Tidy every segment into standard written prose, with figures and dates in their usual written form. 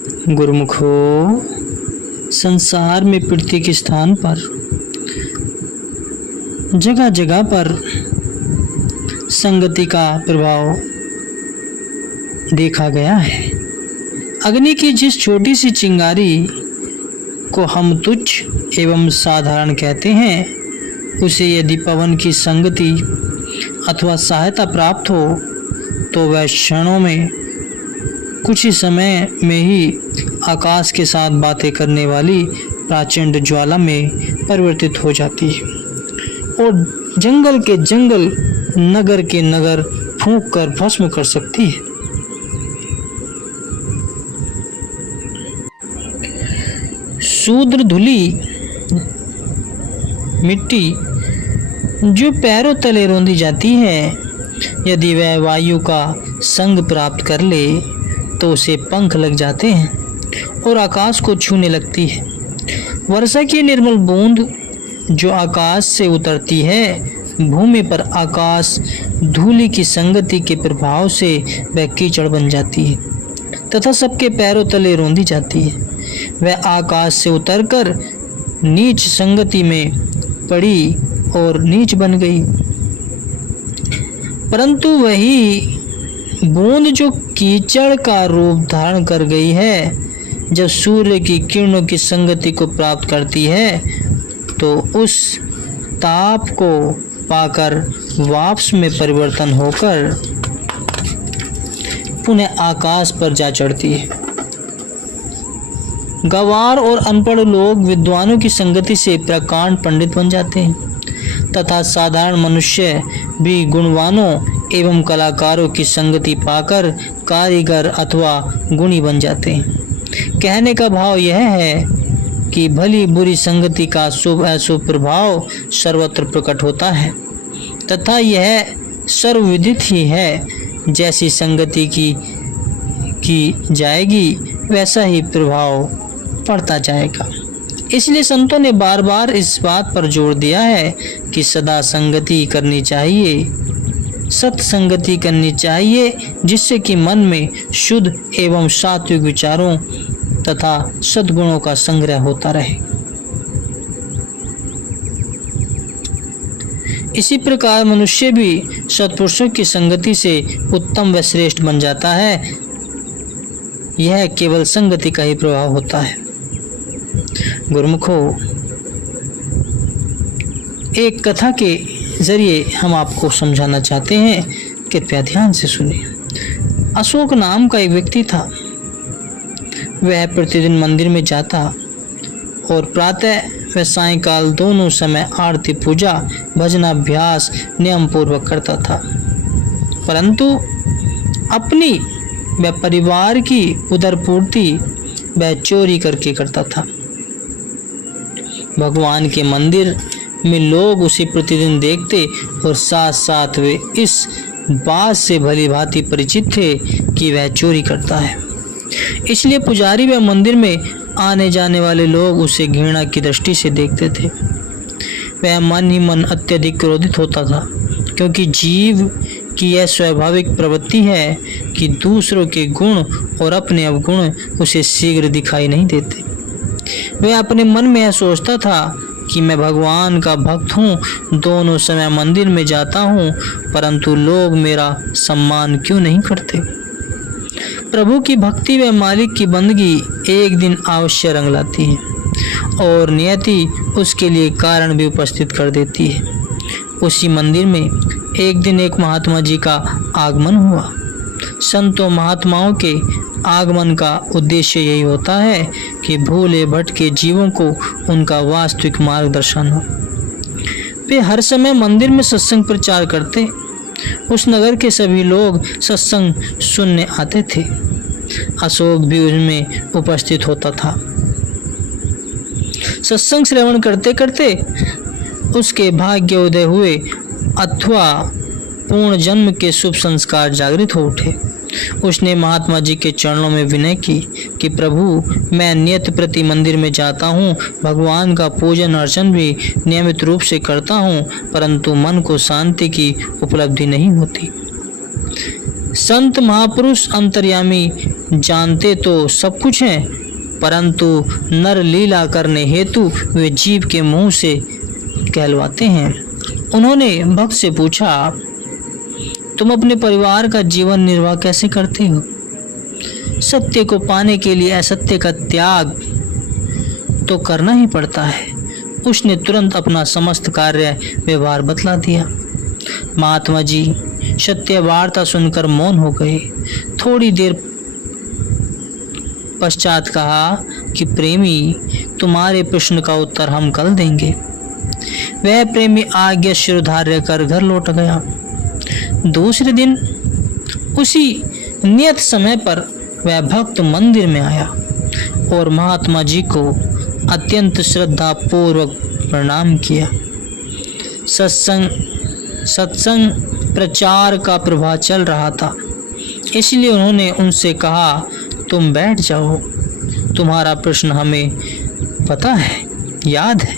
गुरुमुखो, संसार में प्रत्येक स्थान पर जगह जगह पर संगति का प्रभाव देखा गया है। अग्नि की जिस छोटी सी चिंगारी को हम तुच्छ एवं साधारण कहते हैं, उसे यदि पवन की संगति अथवा सहायता प्राप्त हो तो वह क्षणों में, कुछ ही समय में ही आकाश के साथ बातें करने वाली प्रचंड ज्वाला में परिवर्तित हो जाती है और जंगल के जंगल, नगर के नगर फूंक कर भस्म कर सकती है। शूद्र धूलि मिट्टी जो पैरों तले रौंदी जाती है, यदि वह वायु का संग प्राप्त कर ले तो उसे पंख लग जाते हैं और आकाश को छूने लगती है। वर्षा की निर्मल बूंद जो आकाश से उतरती है, भूमि पर आकाश धूलि की संगति के प्रभाव से वह कीचड़ बन जाती है तथा सबके पैरों तले रौंदी जाती है। वह आकाश से उतरकर नीच संगति में पड़ी और नीच बन गई। परंतु वही बूंद जो कीचड़ का रूप धारण कर गई है, जब सूर्य की किरणों की संगति को प्राप्त करती है तो उस ताप को पाकर वाष्प में परिवर्तन होकर पुनः आकाश पर जा चढ़ती है। गंवार और अनपढ़ लोग विद्वानों की संगति से प्रकांड पंडित बन जाते हैं तथा साधारण मनुष्य भी गुणवानों एवं कलाकारों की संगति पाकर कारीगर अथवा गुणी बन जाते हैं। कहने का भाव यह है कि भली बुरी संगति का शुभ अशुभ प्रभाव सर्वत्र प्रकट होता है तथा यह सर्वविदित ही है। जैसी संगति की जाएगी वैसा ही प्रभाव पड़ता जाएगा। इसलिए संतों ने बार बार इस बात पर जोर दिया है कि सदा संगति करनी चाहिए, सत्संगति करनी चाहिए, जिससे कि मन में शुद्ध एवं सात्विक विचारों तथा सद्गुणों का संग्रह होता रहे। इसी प्रकार मनुष्य भी सत्पुरुषों की संगति से उत्तम व श्रेष्ठ बन जाता है। यह केवल संगति का ही प्रभाव होता है। गुरुमुखो, एक कथा के जरिए हम आपको समझाना चाहते हैं, कृपया ध्यान से सुनिए। अशोक नाम का एक व्यक्ति था। वह प्रतिदिन मंदिर में जाता और प्रातः व सायंकाल दोनों समय आरती, पूजा, भजनाभ्यास नियम पूर्वक करता था, परंतु अपनी व परिवार की उदरपूर्ति वह चोरी करके करता था। भगवान के मंदिर में लोग उसे प्रतिदिन देखते और साथ साथ वे इस बात से भली भांति परिचित थे कि वह चोरी करता है। इसलिए पुजारी व मंदिर में आने जाने वाले लोग उसे घृणा की दृष्टि से देखते थे। वह मन ही मन अत्यधिक क्रोधित होता था, क्योंकि जीव की यह स्वाभाविक प्रवृत्ति है कि दूसरों के गुण और अपने अवगुण उसे शीघ्र दिखाई नहीं देते। वह अपने मन में यह सोचता था कि मैं भगवान का भक्त हूँ, दोनों समय मंदिर में जाता हूँ, परंतु लोग मेरा सम्मान क्यों नहीं करते। प्रभु की भक्ति व मालिक की बंदगी एक दिन अवश्य रंग लाती है और नियति उसके लिए कारण भी उपस्थित कर देती है। उसी मंदिर में एक दिन एक महात्मा जी का आगमन हुआ। संतों महात्माओं के आगमन का उद्देश्य यही होता है कि भूले भटके जीवों को उनका वास्तविक मार्गदर्शन हो। वे हर समय मंदिर में सत्संग प्रचार करते। उस नगर के सभी लोग सत्संग सुनने आते थे। अशोक भी उनमें उपस्थित होता था। सत्संग श्रवण करते करते उसके भाग्य उदय हुए अथवा पूर्ण जन्म के शुभ संस्कार जागृत हो उठे। उसने महात्मा जी के चरणों में विनय की कि प्रभु, मैं नियत प्रति मंदिर में जाता हूँ, भगवान का पूजन अर्चन भी नियमित रूप से करता हूँ, परंतु मन को शांति की उपलब्धि नहीं होती। संत महापुरुष अंतर्यामी जानते तो सब कुछ है, परंतु नर लीला करने हेतु वे जीव के मुंह से कहलवाते हैं। उन्होंने भक्त से पूछा, तुम अपने परिवार का जीवन निर्वाह कैसे करते हो? सत्य को पाने के लिए असत्य का त्याग तो करना ही पड़ता है। उसने तुरंत अपना समस्त कार्य व्यवहार बतला दिया। महात्मा जी सत्य वार्ता सुनकर मौन हो गए। थोड़ी देर पश्चात कहा कि प्रेमी, तुम्हारे प्रश्न का उत्तर हम कल देंगे। वह प्रेमी आज्ञा शिरोधार्य कर घर लौट गया। दूसरे दिन उसी नियत समय पर वह भक्त मंदिर में आया और महात्मा जी को अत्यंत श्रद्धा पूर्वक प्रणाम किया। सत्संग प्रचार का प्रभाव चल रहा था, इसलिए उन्होंने उनसे कहा, तुम बैठ जाओ, तुम्हारा प्रश्न हमें पता है, याद है।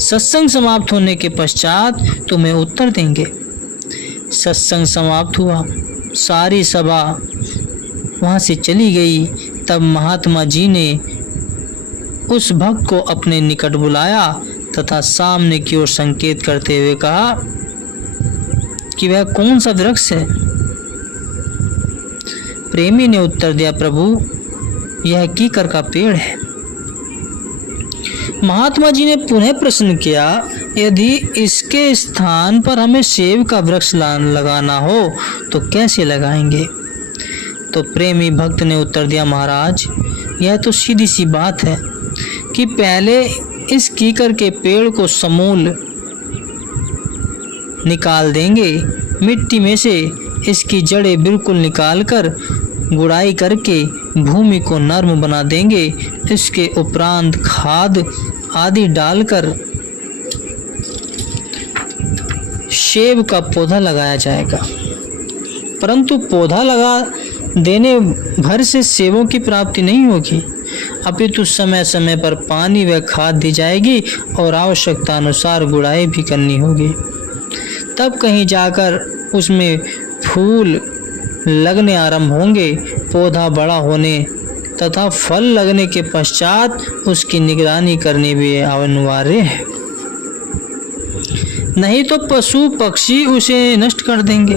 सत्संग समाप्त होने के पश्चात तुम्हें उत्तर देंगे। सत्संग समाप्त हुआ, सारी सभा वहाँ से चली गई। तब महात्मा जी ने उस भक्त को अपने निकट बुलाया तथा सामने की ओर संकेत करते हुए कहा कि वह कौन सा वृक्ष है? प्रेमी ने उत्तर दिया, प्रभु यह कीकर का पेड़ है। महात्मा जी ने पुनः प्रश्न किया, यदि इसके स्थान पर हमें सेब का वृक्ष लगाना हो तो कैसे लगाएंगे? तो प्रेमी भक्त ने उत्तर दिया, महाराज यह तो सीधी सी बात है कि पहले इस कीकर के पेड़ को समूल निकाल देंगे, मिट्टी में से इसकी जड़ें बिल्कुल निकालकर गुड़ाई करके भूमि को नर्म बना देंगे। इसके उपरांत खाद आदि डालकर सेब का पौधा लगाया जाएगा। परंतु पौधा लगा देने भर से सेबों की प्राप्ति नहीं होगी, अपितु समय समय पर पानी व खाद दी जाएगी और आवश्यकता अनुसार गुड़ाई भी करनी होगी। तब कहीं जाकर उसमें फूल लगने आरंभ होंगे। पौधा बड़ा होने तथा फल लगने के पश्चात उसकी निगरानी करनी भी अनिवार्य है, नहीं तो पशु पक्षी उसे नष्ट कर देंगे।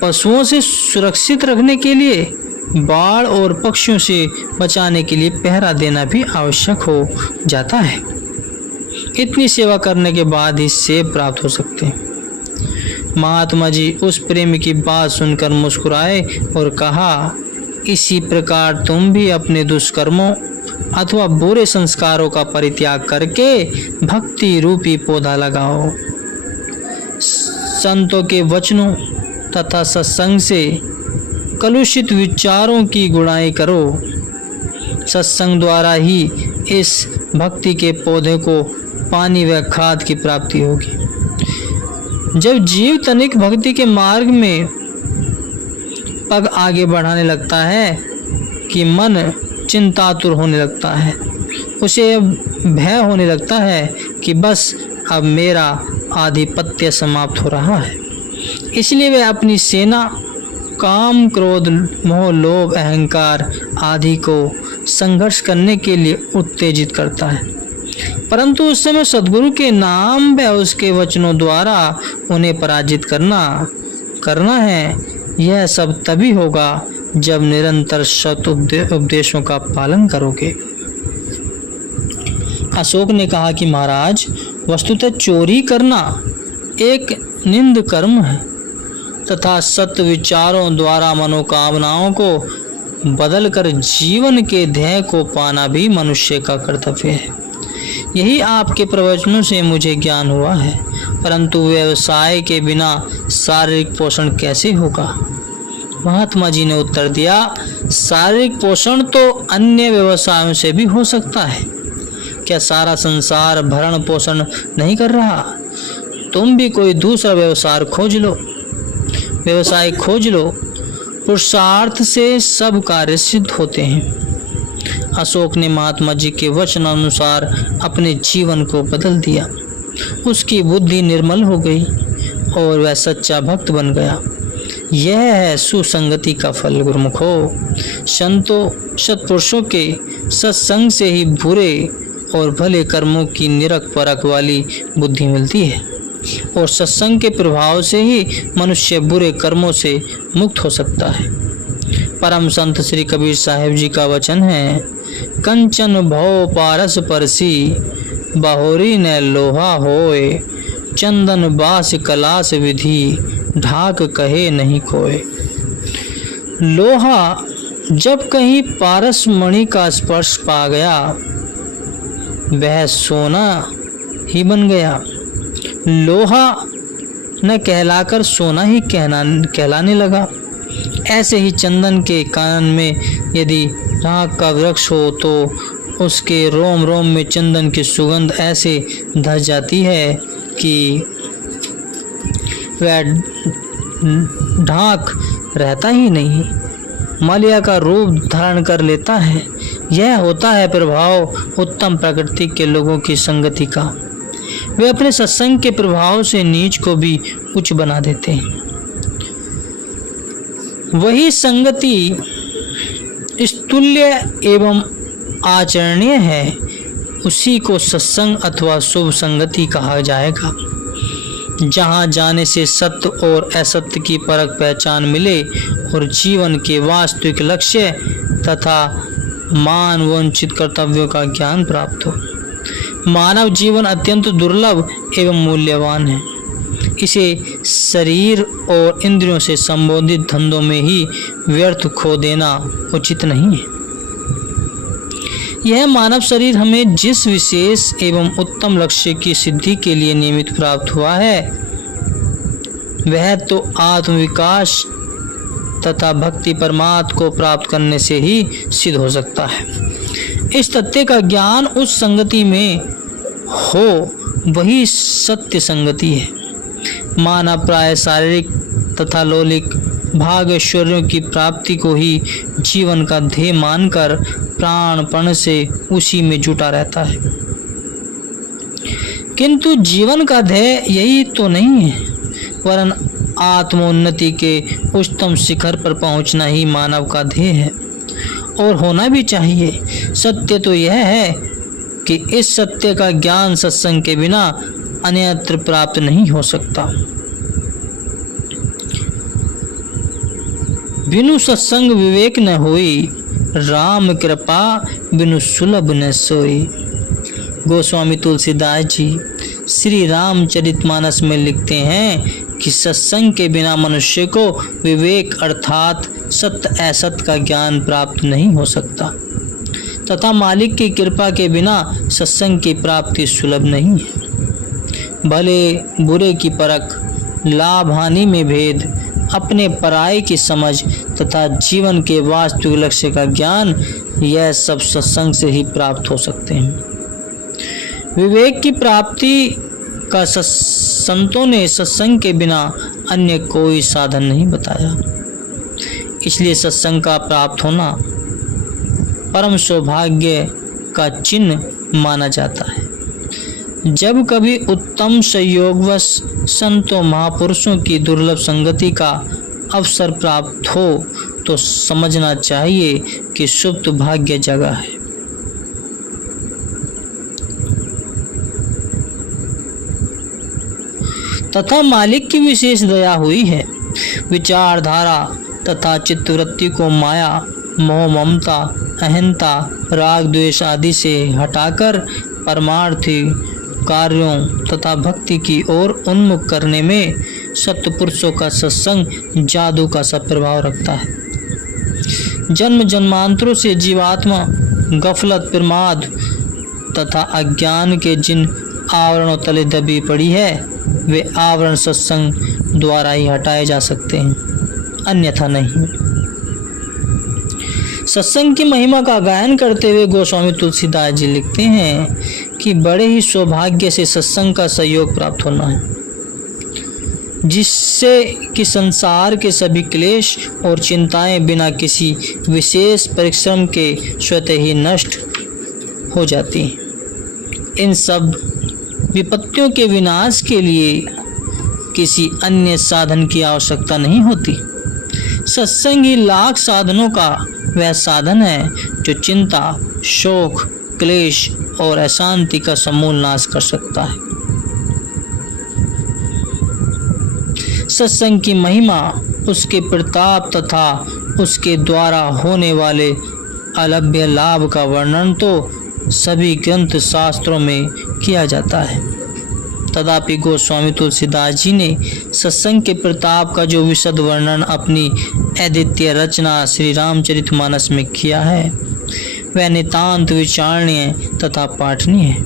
पशुओं से सुरक्षित रखने के लिए, बाढ़ और पक्षियों से बचाने के लिए पहरा देना भी आवश्यक हो जाता है। इतनी सेवा करने के बाद ही सेब प्राप्त हो सकते हैं। महात्मा जी उस प्रेमी की बात सुनकर मुस्कुराए और कहा, इसी प्रकार तुम भी अपने दुष्कर्मों अथवा बुरे संस्कारों का परित्याग करके भक्ति रूपी पौधा लगाओ। संतों के वचनों तथा सत्संग से कलुषित विचारों की गुड़ाई करो। सत्संग द्वारा ही इस भक्ति के पौधे को पानी व खाद की प्राप्ति होगी। जब जीव तनिक भक्ति के मार्ग में पग आगे बढ़ाने लगता है कि मन चिंतातुर होने लगता है, उसे भय होने लगता है कि बस अब मेरा आधिपत्य समाप्त हो रहा है। इसलिए वह अपनी सेना काम, क्रोध, मोह, लोभ, अहंकार आदि को संघर्ष करने के लिए उत्तेजित करता है। परंतु उस समय सद्गुरु के नाम व उसके वचनों द्वारा उन्हें पराजित करना है। यह सब तभी होगा जब निरंतर सत उपदेशों का पालन करोगे। अशोक ने कहा कि महाराज, वस्तुतः चोरी करना एक निंद कर्म है तथा सत्य विचारों द्वारा मनोकामनाओं को बदलकर जीवन के ध्येय को पाना भी मनुष्य का कर्तव्य है। यही आपके प्रवचनों से मुझे ज्ञान हुआ है। परंतु व्यवसाय के बिना शारीरिक पोषण कैसे होगा? महात्मा जी ने उत्तर दिया, शारीरिक पोषण तो अन्य व्यवसायों से भी हो सकता है। क्या सारा संसार भरण पोषण नहीं कर रहा? तुम भी कोई दूसरा व्यवसाय खोज लो। पुरुषार्थ से सब कार्य सिद्ध होते हैं। अशोक ने महात्मा जी के वचन अनुसार अपने जीवन को बदल दिया। उसकी बुद्धि निर्मल हो गई और वह सच्चा भक्त बन गया। यह है सुसंगति का फल गुरुमुखो। संतों सत्पुरुषों के सत्संग से ही बुरे और भले कर्मों की निरख परख वाली बुद्धि मिलती है और सत्संग के प्रभाव से ही मनुष्य बुरे कर्मों से मुक्त हो सकता है। परम संत श्री कबीर साहिब जी का वचन है, कंचन भव पारस परसी बाहोरी न लोहा होए, चंदन बास कलास विधि ढाक कहे नहीं कोय। लोहा जब कहीं पारस मणि का स्पर्श पा गया वह सोना ही बन गया। लोहा न कहलाकर सोना ही कहलाने लगा। ऐसे ही चंदन के कानन में यदि राख का वृक्ष हो तो उसके रोम रोम में चंदन की सुगंध ऐसे धस जाती है कि वह ढाक रहता ही नहीं, माल्या का रूप धारण कर लेता है। यह होता है प्रभाव उत्तम प्रकृति के लोगों की संगति का। वे अपने सत्संग के प्रभाव से नीच को भी उच्च बना देते हैं। वही संगति स्तुल्य एवं आचरणीय है, उसी को सत्संग अथवा शुभ संगति कहा जाएगा। जहाँ जाने से सत्य और असत्य की परख पहचान मिले और जीवन के वास्तविक लक्ष्य तथा मान वंचित कर्तव्यों का ज्ञान प्राप्त हो। मानव जीवन अत्यंत दुर्लभ एवं मूल्यवान है। इसे शरीर और इंद्रियों से संबंधित धंधों में ही व्यर्थ खो देना उचित नहीं है। यह मानव शरीर हमें जिस विशेष एवं उत्तम लक्ष्य की सिद्धि के लिए नियमित प्राप्त हुआ है वह तो आत्मविकास तथा भक्ति परमात्मा को प्राप्त करने से ही सिद्ध हो सकता है। इस तथ्य का ज्ञान उस संगति में हो वही सत्य संगति है। मानव प्राय शारीरिक तथा लौकिक भाग ऐश्वर्यों की प्राप्ति को ही जीवन का ध्येय मानकर प्राणपण से उसी में जुटा रहता है, किंतु जीवन का ध्येय यही तो नहीं है, वरन आत्मोन्नति के उच्चतम शिखर पर पहुंचना ही मानव का ध्येय है और होना भी चाहिए। सत्य तो यह है कि इस सत्य का ज्ञान सत्संग के बिना अन्यत्र प्राप्त नहीं हो सकता। बिनु सत्संग विवेक न होई, राम कृपा बिनु सुलभ न सोई। गोस्वामी तुलसीदास जी श्री रामचरितमानस में लिखते हैं कि सत्संग के बिना मनुष्य को विवेक अर्थात सत्य असत्य का ज्ञान प्राप्त नहीं हो सकता तथा मालिक की कृपा के बिना सत्संग की प्राप्ति सुलभ नहीं है। भले बुरे की परख, लाभ हानि में भेद, अपने पराये की समझ तथा जीवन के वास्तविक लक्ष्य का ज्ञान, यह सब सत्संग से ही प्राप्त हो सकते हैं। विवेक की प्राप्ति का संतों ने सत्संग के बिना अन्य कोई साधन नहीं बताया। इसलिए सत्संग का प्राप्त होना परम सौभाग्य का चिन्ह माना जाता है। जब कभी उत्तम संयोगवश संतों महापुरुषों की दुर्लभ संगति का अवसर प्राप्त हो तो समझना चाहिए कि सुप्त भाग्य जगा है। तथा मालिक की विशेष दया हुई है। विचारधारा तथा चित्तवृत्ति को माया, मोह, ममता, अहंता, राग, द्वेष आदि से हटाकर परमार्थी कार्यों तथा भक्ति की ओर उन्मुख करने में सत्पुरुषों का सत्संग जादू का सा प्रभाव रखता है। जन्म जन्मांतरों से जीवात्मा गफलत, प्रमाद तथा अज्ञान के जिन आवरणों तले दबी पड़ी है वे आवरण सत्संग द्वारा ही हटाए जा सकते हैं, अन्यथा नहीं। सत्संग की महिमा का गायन करते हुए गोस्वामी तुलसीदास जी लिखते हैं कि बड़े ही सौभाग्य से सत्संग का सहयोग प्राप्त होना है, जिससे कि संसार के सभी क्लेश और चिंताएं बिना किसी विशेष परिश्रम के स्वतः ही नष्ट हो जाती हैं। इन सब विपत्तियों के विनाश के लिए किसी अन्य साधन की आवश्यकता नहीं होती। सत्संग ही लाख साधनों का वह साधन है जो चिंता, शोक, क्लेश और अशांति का समूल नाश कर सकता है। सत्संग की महिमा, उसके प्रताप तथा उसके द्वारा होने वाले अलभ्य लाभ का वर्णन तो सभी ग्रंथ शास्त्रों में किया जाता है। तथापि गोस्वामी तुलसीदास जी ने सत्संग के प्रताप का जो विशद वर्णन अपनी अद्वितीय रचना श्री रामचरितमानस में किया है वह नितांत विचारणीय तथा पाठनीय है।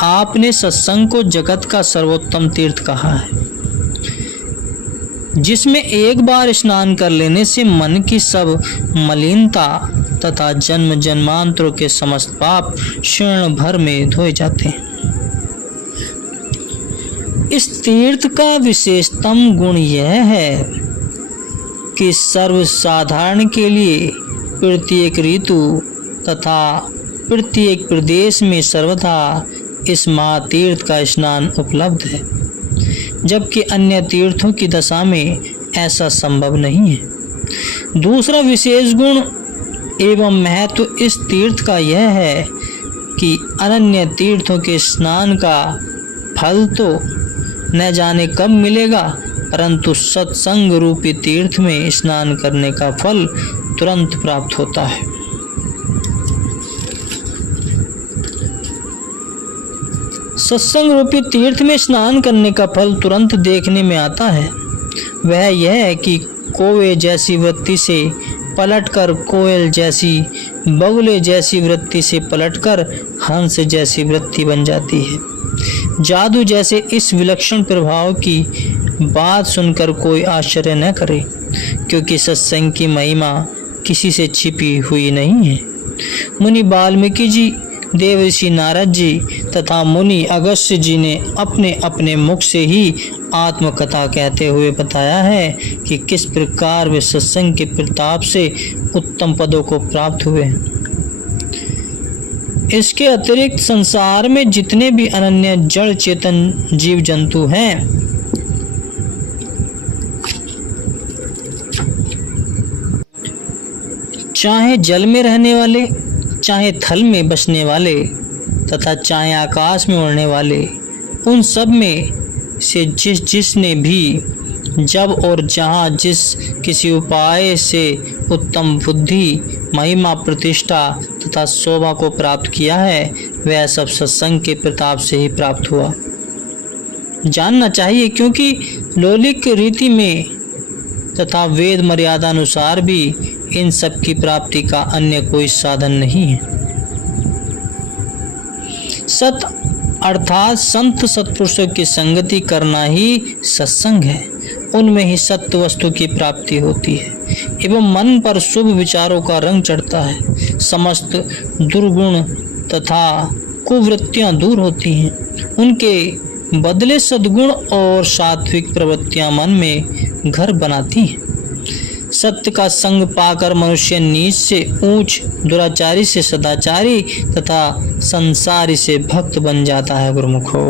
आपने सत्संग को जगत का सर्वोत्तम तीर्थ कहा है, जिसमें एक बार स्नान कर लेने से मन की सब मलिनता तथा जन्म जन्मांतरों के समस्त पाप क्षण भर में धोए जाते हैं। इस तीर्थ का विशेषतम गुण यह है कि सर्वसाधारण के लिए प्रत्येक ऋतु तथा प्रत्येक प्रदेश में सर्वथा इस महातीर्थ का स्नान उपलब्ध है, जबकि अन्य तीर्थों की दशा में ऐसा संभव नहीं है। दूसरा विशेष गुण एवं महत्व इस तीर्थ का यह है कि अनन्य तीर्थों के स्नान का फल तो न जाने कब मिलेगा, परंतु सत्संग रूपी तीर्थ में स्नान करने का फल तुरंत प्राप्त होता है। सत्संग रूपी तीर्थ में स्नान करने का फल तुरंत देखने में आता है। वह यह है कि कौवे जैसी वृत्ति से पलटकर कोयल जैसी, बगुले जैसी वृत्ति से पलटकर हंस जैसी वृत्ति बन जाती है। जादू जैसे इस विलक्षण प्रभाव की बात सुनकर कोई आश्चर्य न करे, क्योंकि सत्संग की महिमा किसी से छिपी हुई नहीं है। मुनि वाल्मीकि जी, देवर्षि नारद जी तथा मुनि अगस्त्य जी ने अपने अपने मुख से ही आत्मकथा कहते हुए बताया है कि किस प्रकार वे सत्संग के प्रताप से उत्तम पदों को प्राप्त हुए। इसके अतिरिक्त संसार में जितने भी अनन्य जड़ चेतन जीव जंतु हैं, चाहे जल में रहने वाले, चाहे थल में बसने वाले तथा चाहे आकाश में उड़ने वाले, उन सब में से जिसने भी जब और जहाँ जिस किसी उपाय से उत्तम बुद्धि, महिमा, प्रतिष्ठा तथा शोभा को प्राप्त किया है, वह सब सत्संग के प्रताप से ही प्राप्त हुआ। जानना चाहिए, क्योंकि लौकिक रीति में तथा वेद मर्यादा अनुसार भी इन सब की प्राप्ति का अन्य कोई साधन नहीं है। सत अर्थात संत सत्पुरुषों की संगति करना ही सत्संग है। उनमें ही सत्य वस्तु की प्राप्ति होती है एवं मन पर शुभ विचारों का रंग चढ़ता है। समस्त दुर्गुण तथा कुवृत्तियां दूर होती हैं। उनके बदले सद्गुण और सात्विक प्रवृत्तियां मन में घर बनाती हैं। सत्य का संग पाकर मनुष्य नीच से ऊंच, दुराचारी से सदाचारी तथा संसारी से भक्त बन जाता है। गुरुमुखो।